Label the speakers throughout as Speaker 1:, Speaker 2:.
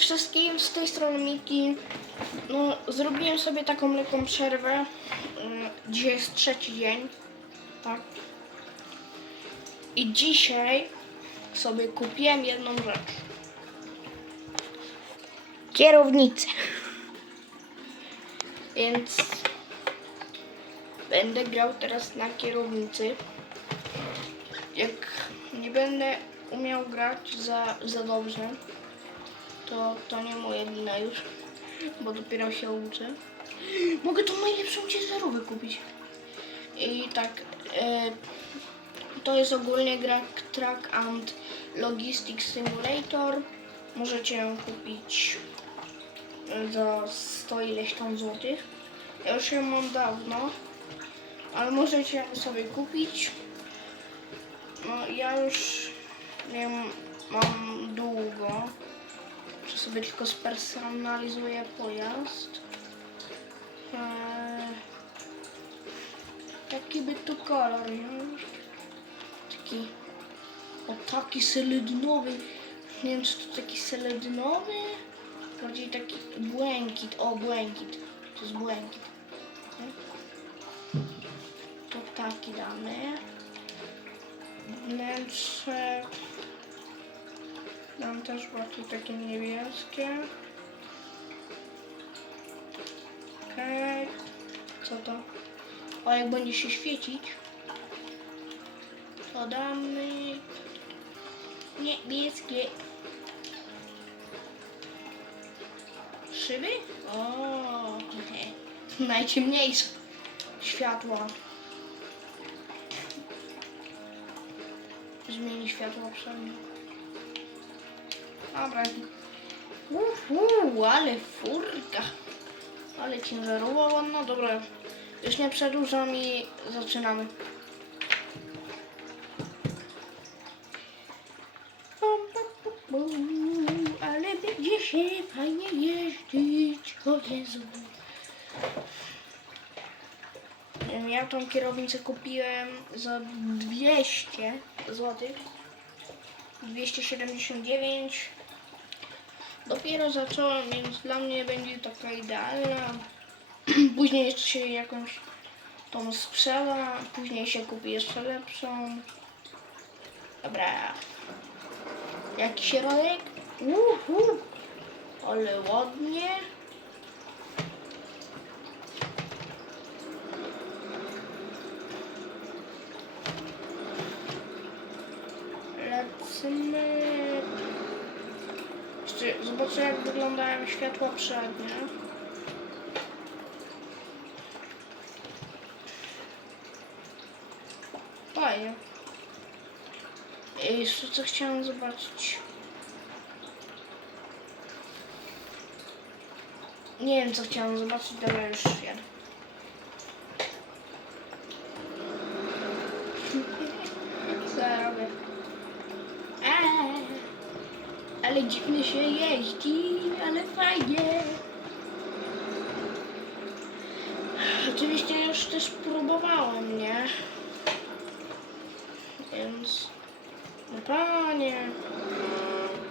Speaker 1: wszystkim, z tej strony Miki. No, zrobiłem sobie taką lekką przerwę. Mm, Dzisiaj jest trzeci dzień, tak? I dzisiaj sobie kupiłem jedną rzecz. Kierownicę. Więc będę grał teraz na kierownicy. Jak nie będę umiał grać za, za dobrze, to, to nie moja wina już, bo dopiero się uczę. Mogę tą najlepszą ciężarówkę kupić. I tak, e, to jest ogólnie gra Track and Logistics Simulator. Możecie ją kupić e, za 100 ileś tam złotych. Ja już ją mam dawno, ale możecie ją sobie kupić. No ja już nie mam długo, sobie tylko spersonalizuję pojazd. Eee, taki by tu kolor, nie? Taki, o taki seledynowy. Nie wiem, czy to taki seledynowy? Bardziej taki błękit. O, błękit. To jest błękit. To taki damy. Wnętrze. Mam też bardziej takie niebieskie. Okej. Co to? O, jak będzie się świecić, to damy niebieskie. Szyby? O, okej. Najciemniejsze światła. Zmieni światło przednie. Dobra. Ale furka. Ale ciężarowa ładna. Dobra. Już nie przedłużam i zaczynamy. Ale będzie się fajnie jeździć. O Jezu. Ja tą kierownicę kupiłem za 200 zł. 279. Dopiero zacząłem, więc dla mnie będzie taka idealna. Później jeszcze się jakąś tą sprzeda, później się kupi jeszcze lepszą. Dobra. Jaki środek? Uhu. Ale ładnie. Lecimy. Zobaczę jak wyglądają światła przednie. Fajnie. I jeszcze co chciałem zobaczyć. Nie wiem co chciałem zobaczyć, dobra już jadę. Co ja robię? Eee, ale dziwnie się jeździ, ale fajnie. Oczywiście już też próbowałem, nie? Więc... No panie...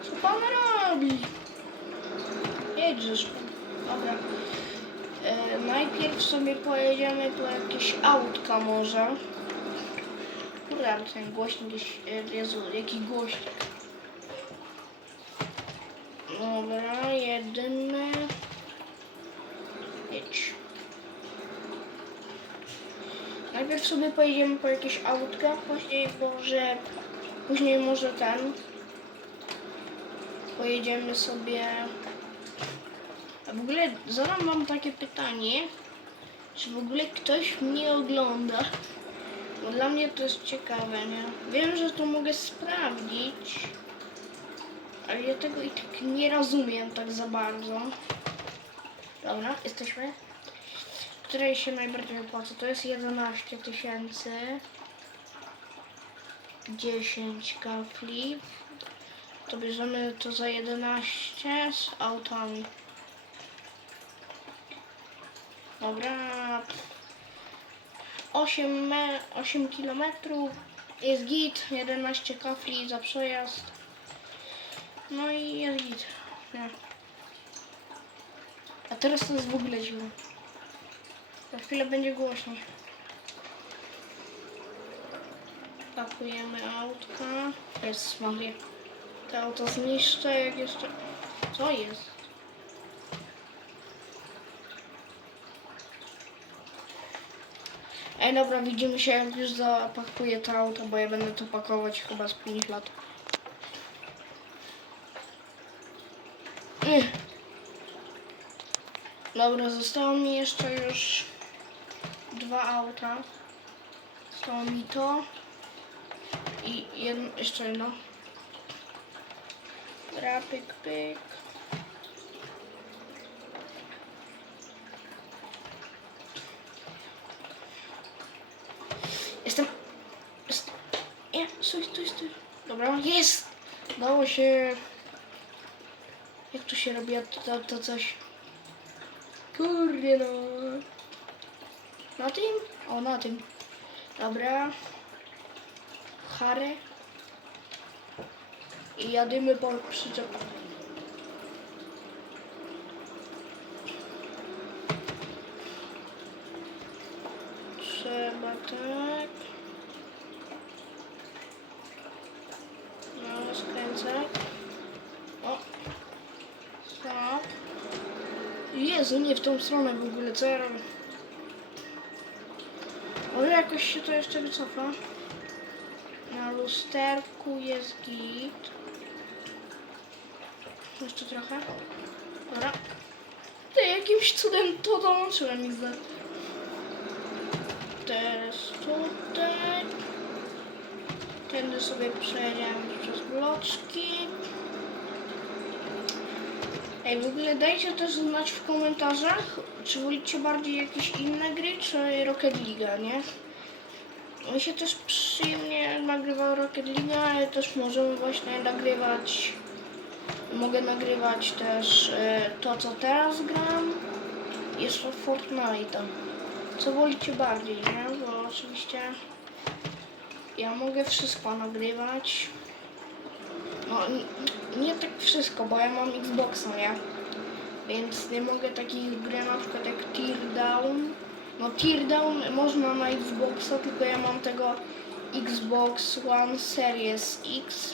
Speaker 1: Co pan robi? Jedźesz pan. Dobra. E, najpierw sobie pojedziemy po jakieś autka może. Kurde, ten głośnik jest... e, Jezu, jaki głośnik. Dobra, jedyny. Jedź. Najpierw sobie pojedziemy po jakieś autka, później może, później może ten. Pojedziemy sobie. A w ogóle zaraz mam takie pytanie, czy w ogóle ktoś mnie ogląda? Bo dla mnie to jest ciekawe, nie? Wiem, że to mogę sprawdzić, ale ja tego i tak nie rozumiem tak za bardzo. Dobra, jesteśmy której się najbardziej opłaca. To jest 11 tysięcy. 10 kafli. To bierzemy to za 11 z autami. Dobra. 8, me, 8 km. Jest git. 11 kafli za przejazd. No i jest. Nie. teraz to jest w ogóle źle. Za chwilę będzie głośniej. Pakujemy autka. Jest Maria. To auto zniszczę jak jeszcze... Co jest? Ej, dobra, widzimy się jak już zapakuję to auto, bo ja będę to pakować chyba z 5 lat. Dobra, zostało mi jeszcze już dwa auta. Zostało mi to i jedno, jeszcze jedno. Dobra, pyk. Jestem... Jest... Nie, stój, stój, stój. Dobra, jest! Dało się... Jak tu się robi to, to coś? Kurde no. Na tym? O, na tym. Dobra. Harę. I jadymy po przyczepach. Trzeba tak. No, skręcać. O. Stop. Jezu, nie w tą stronę w ogóle, co ja robię? Ale jakoś się to jeszcze wycofa. Na lusterku jest git. Jeszcze trochę. Dobra. Ty, jakimś cudem to dołączyłem za... Teraz tutaj. Tędy sobie przejdziemy przez bloczki. Ej, w ogóle dajcie też znać w komentarzach, czy wolicie bardziej jakieś inne gry, czy Rocket League, nie? Mi się też przyjemnie nagrywa Rocket League, ale też możemy właśnie nagrywać, mogę nagrywać też e, to, co teraz gram, jeszcze Fortnite'a. Co wolicie bardziej, nie? Bo oczywiście ja mogę wszystko nagrywać. No, nie tak wszystko, bo ja mam Xboxa, nie? Więc nie mogę takich gry na przykład jak Teardown. No Teardown można na Xboxa, tylko ja mam tego Xbox One Series X.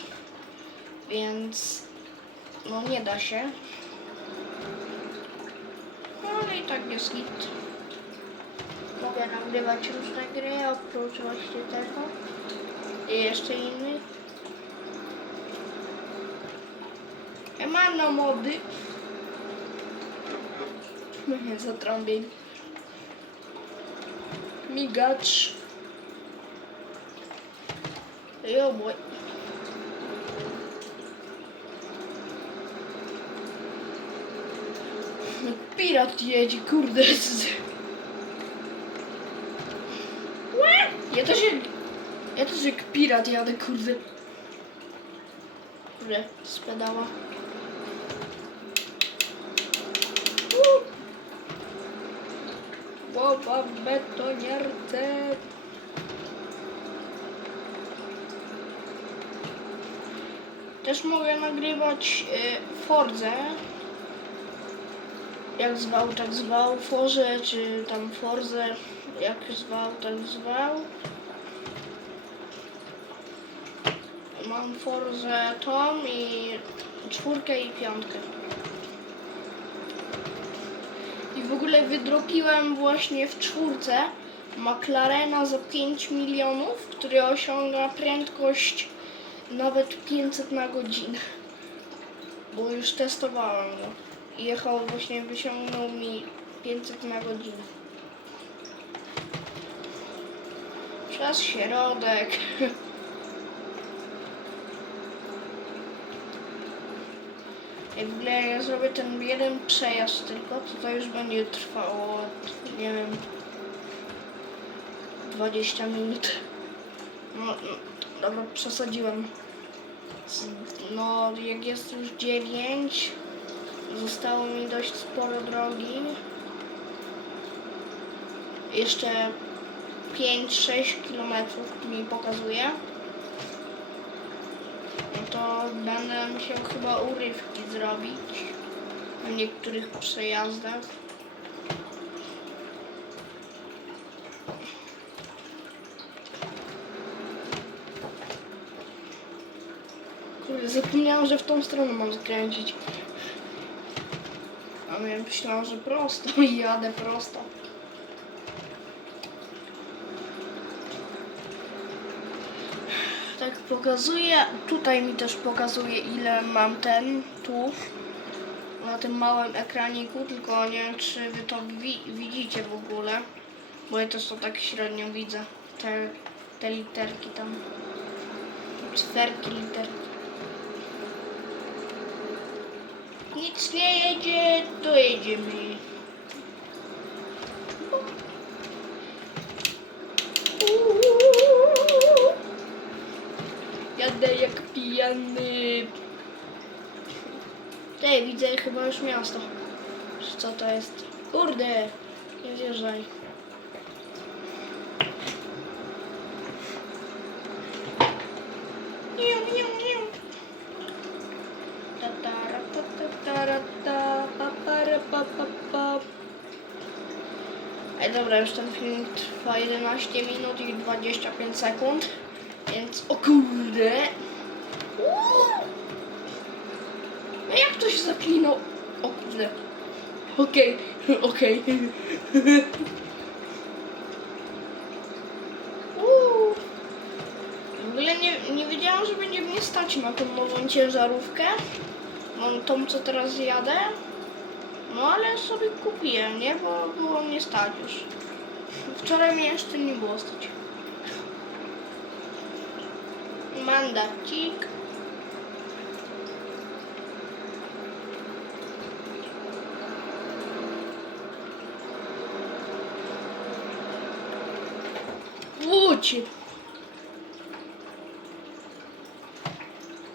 Speaker 1: Więc no nie da się. No ale i tak jest git. Mogę nagrywać różne gry, oprócz właśnie tego. I jeszcze innych. Emano mody. Nie zatrąbię. Migacz. Jo boy. No, Pirat jedzie, kurde. Ja też jak... Ja też jak pirat jadę, kurde. Kurde, spedała. Łowa betoniarce. Też mogę nagrywać y, Fordzę. Jak zwał, tak zwał. Forze, czy tam Forzę. Jak zwał, tak zwał. Mam Forzę tą i czwórkę i piątkę. I w ogóle wydropiłem właśnie w czwórce McLarena za 5 milionów, który osiąga prędkość nawet 500 na godzinę. Bo już testowałem go. I jechał właśnie, wyciągnął mi 500 na godzinę. Przez środek. Jak ja zrobię ten jeden przejazd tylko, to to już będzie trwało, nie wiem, 20 minut. No, no dobra, przesadziłem. No, jak jest już 9, zostało mi dość sporo drogi. Jeszcze 5-6 kilometrów mi pokazuje. Będę musiał chyba urywki zrobić. na niektórych przejazdach. Zapomniałam, że w tą stronę mam skręcić. A ja myślałam, że prosto i jadę prosto. Tak pokazuje, tutaj mi też pokazuje ile mam ten tu na tym małym ekraniku, tylko nie wiem czy wy to wi widzicie w ogóle, bo ja też to tak średnio widzę, te, te literki tam, cyferki, literki. Nic nie jedzie, to jedziemy. Ej, widzę chyba już miasto. Co to jest? Kurde, nie pa. Ej, dobra, już ten film trwa 11 minut i 25 sekund, więc o kurde. No jak to się zaklinął? O kurde. Okej, okej. Uuu. W ogóle nie, nie że będzie mnie stać na tą nową ciężarówkę. No, tą, co teraz jadę. No ale sobie kupiłem, nie? Bo było mnie stać już. Wczoraj mnie jeszcze nie było stać. Mandacik.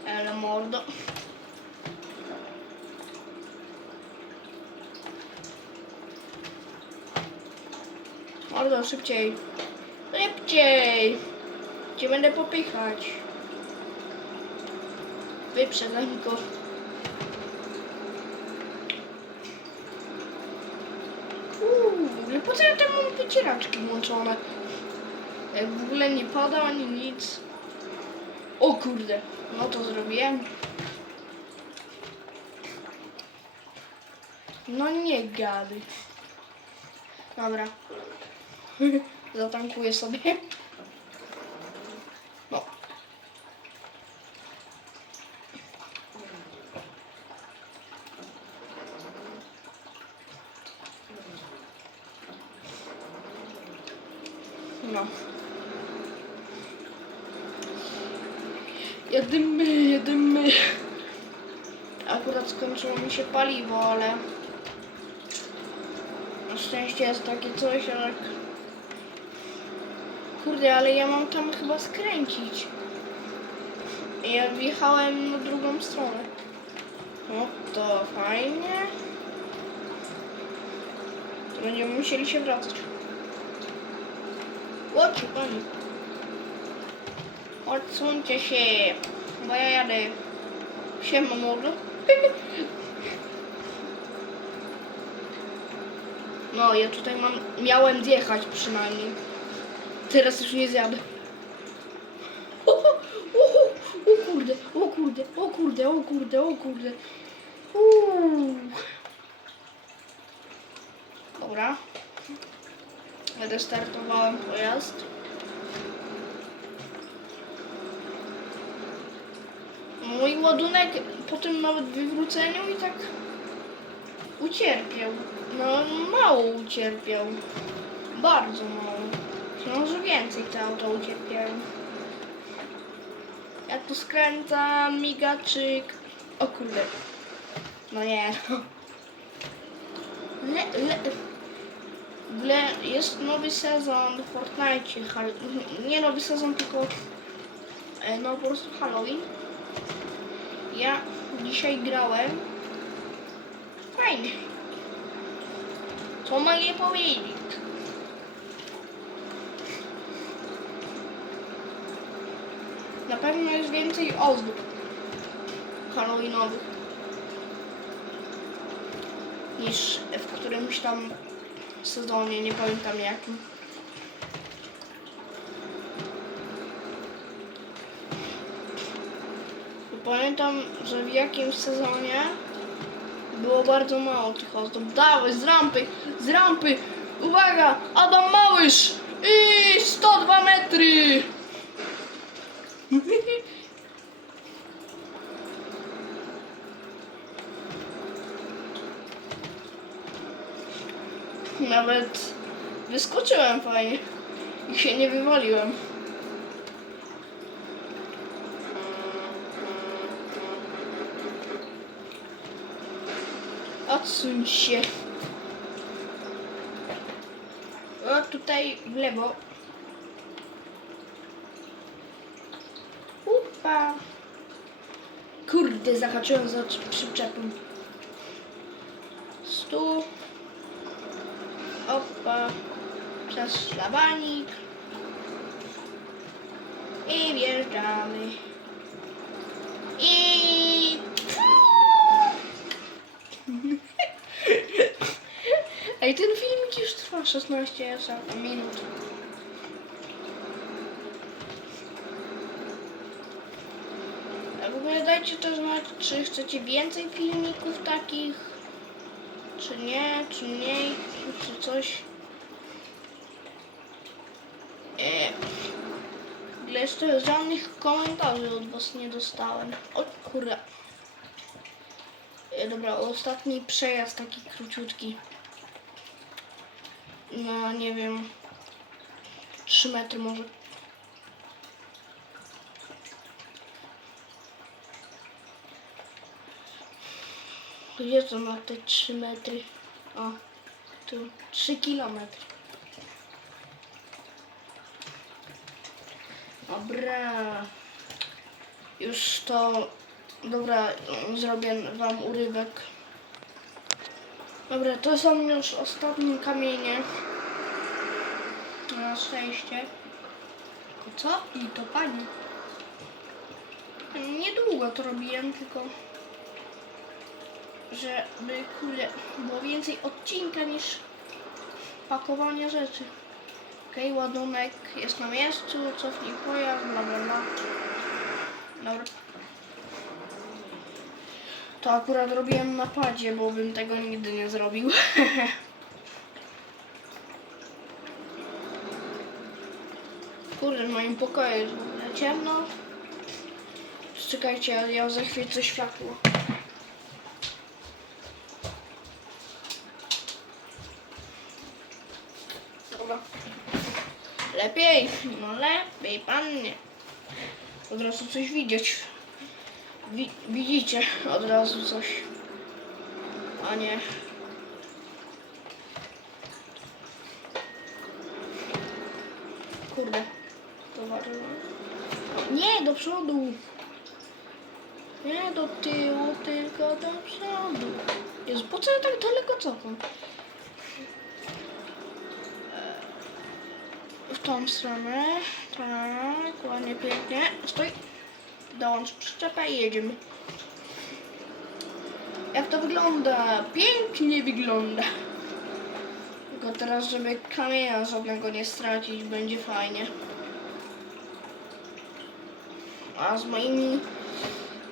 Speaker 1: Ale mordo. Mordo, szybciej. Szybciej! Cię będę popychać. Wyprzedzaj go. Uuu, ogóle po co ja tam mam wycieraczki włączone? Jak w ogóle nie pada ani nic. O kurde, no to zrobiłem. No nie gady. Dobra. Zatankuję sobie. No. No. Jedymy, jedymy. Akurat skończyło mi się paliwo, ale na szczęście jest takie coś, jak... Kurde, ale ja mam tam chyba skręcić. Ja wjechałem na drugą stronę. No, to fajnie. To będziemy musieli się wracać. Chodźcie, pani. Odsuńcie się, bo ja jadę. Siema, mordo. No, ja tutaj mam, miałem zjechać przynajmniej. Teraz już nie zjadę. O, o, o, o kurde, o kurde, o kurde, o kurde, o kurde. Dobra. Restartowałem pojazd. Mój ładunek po tym nawet wywróceniu i tak ucierpiał. No mało ucierpiał. Bardzo mało. Może więcej te auto ucierpiają. Ja tu skręcam, migaczyk. O kurde. No nie. Le, le. Ogóle jest nowy sezon w Fortnite. Nie nowy sezon, tylko e, no po prostu Halloween. Ja dzisiaj grałem. Fajnie. Co mogę powiedzieć? Na pewno jest więcej ozdób halloweenowych. niż w którymś tam sezonie, nie pamiętam jakim. Pamiętam, że w jakimś sezonie było bardzo mało tych osób. Dawaj, z rampy, z rampy! Uwaga! Adam Małysz! I 102 metry! Nawet wyskoczyłem fajnie i się nie wywaliłem. Odsuń się. O, tutaj w lewo. Upa. Kurde, zahaczyłem za przyczepą. Stu. Opa. Przez szlabanik. I wjeżdżamy. I... Ej, ten filmik trwa 16 za- minut. W ogóle dajcie też znać, czy chcecie więcej filmików takich, czy nie, czy mniej, czy coś. E, ogóle jeszcze żadnych komentarzy od was nie dostałem. O kurde. E, dobra, ostatni przejazd taki króciutki. No, nie wiem. 3 metry może. Gdzie to ma te 3 metry? O, tu 3 kilometry. Dobra. Już to... Dobra, zrobię wam urywek. Dobra, to są już ostatnie kamienie. Na szczęście. Co? I to pani. Niedługo to robiłem, tylko żeby kurde było więcej odcinka niż pakowania rzeczy. Okej, ładunek jest na miejscu, cofnij pojazd, bla bla bla. Dobra. To akurat robiłem na padzie, bo bym tego nigdy nie zrobił. Kurde, w moim pokoju jest ciemno. Czekajcie, ja zaświecę światło. Dobra. Lepiej, no lepiej, pannie. Od razu coś widzieć. Wi widzicie od razu coś. A nie. Kurde. Zobaczymy. Nie, do przodu. Nie do tyłu, tylko do przodu. Jezu, po co ja tak daleko cofam? W tą stronę. Tak, ładnie, pięknie. Stój. Dołącz przyczepę i jedziemy. Jak to wygląda? Pięknie wygląda. Tylko teraz, żeby kamienia żadnego nie stracić, będzie fajnie. A z moimi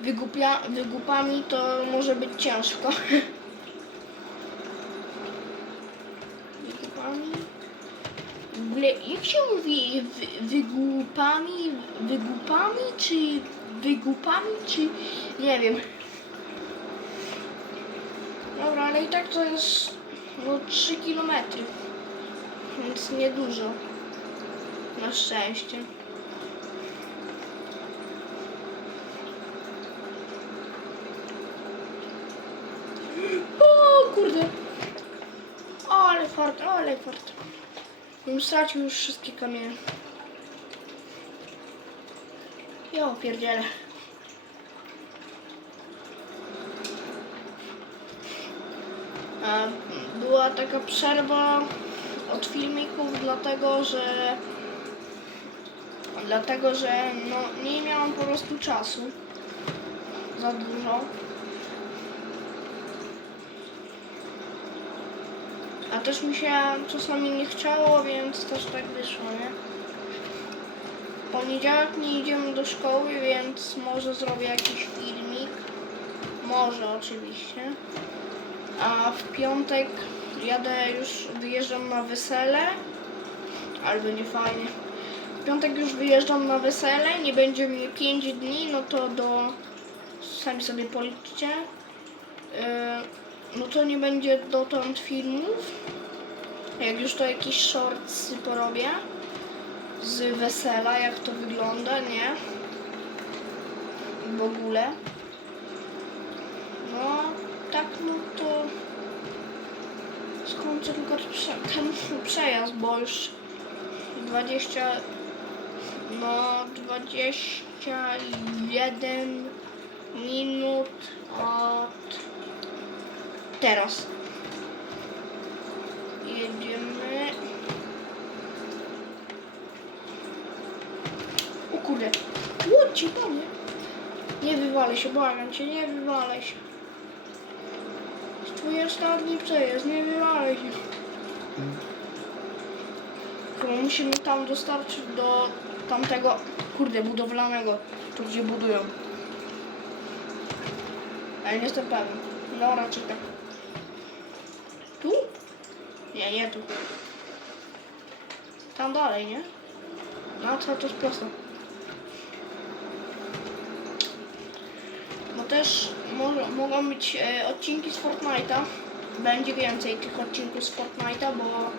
Speaker 1: wygupia, wygupami to może być ciężko. Wygupami? W ogóle, jak się mówi wy, wygupami, wygupami, czy wygupami, czy nie wiem. Dobra, ale i tak to jest no 3 km, więc niedużo. Na szczęście. O kurde. Ale fart, ale fart. Bym stracił już wszystkie kamienie. Jo, pierdziele. A, Była taka przerwa od filmików, dlatego że dlatego, że no, nie miałam po prostu czasu za dużo. A też mi się czasami nie chciało, więc też tak wyszło, nie? Poniedziałek nie idziemy do szkoły, więc może zrobię jakiś filmik. Może oczywiście. A w piątek jadę już, wyjeżdżam na wesele. Ale będzie fajnie. W piątek już wyjeżdżam na wesele, nie będzie mnie 5 dni, no to do... Sami sobie policzcie. Yy, no to nie będzie dotąd filmów. Jak już to jakieś shortsy porobię z wesela, jak to wygląda, nie? W ogóle. No, tak, no to skończę tylko ten przejazd, bo już 20, no 21 minut od teraz. Jedziemy. O kurde. Łódź, panie. Nie wywalę się, błagam cię, nie wywalę się. To Twój ostatni przejazd, nie wywalę się. Chyba musimy tam dostarczyć do tamtego, kurde, budowlanego, tu gdzie budują. Ale nie jestem pewien. No raczej tak. Tu? Nie, nie tu. Tam dalej, nie? No co to jest prosto. Też mo- mogą być e, odcinki z Fortnite'a. Będzie więcej tych odcinków z Fortnite'a, bo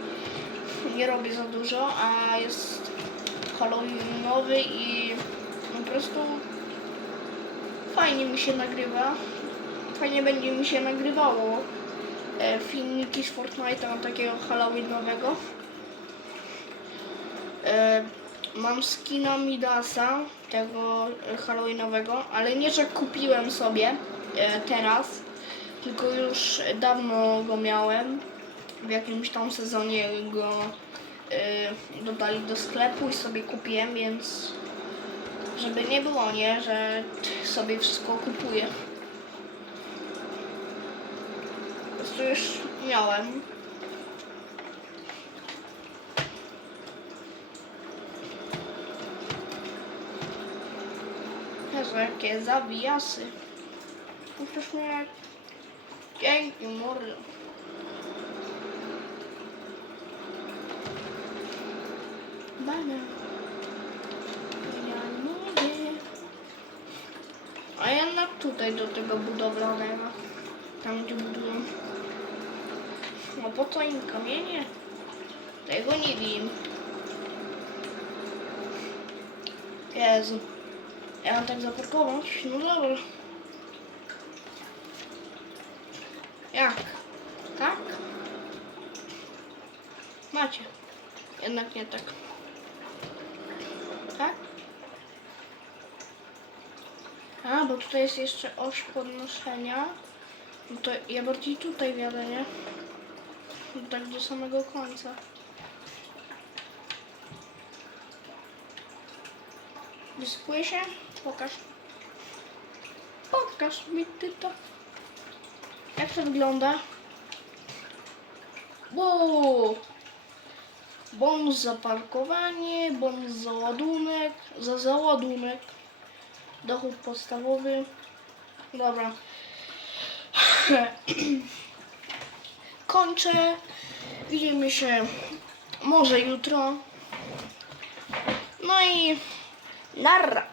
Speaker 1: nie robię za dużo, a jest Halloweenowy i po prostu fajnie mi się nagrywa. Fajnie będzie mi się nagrywało e, filmiki z Fortnite'a takiego Halloweenowego. E, mam skina Midasa, tego Halloweenowego, ale nie, że kupiłem sobie e, teraz, tylko już dawno go miałem. W jakimś tam sezonie go e, dodali do sklepu i sobie kupiłem, więc żeby nie było, nie, że sobie wszystko kupuję. Po prostu już miałem. Jezu, jakie zawijasy. Przecież mnie... Dzięki, mordo. Bana. Ja nie wiem. A jednak tutaj do tego budowlanego. Tam gdzie budują. No po co im kamienie? Tego nie wiem. Jezu. Ja mam tak zaparkować? No dobra. Jak? Tak? Macie. Jednak nie tak. Tak? A, bo tutaj jest jeszcze oś podnoszenia. No to ja bardziej tutaj wiadę, nie? Tak do samego końca. Wysypuje się? Pokaż. Pokaż mi ty to. Jak to wygląda? Wow! Bon za parkowanie, bon za ładunek, za załadunek, dochód podstawowy. Dobra. Kończę. Widzimy się może jutro. No i narra.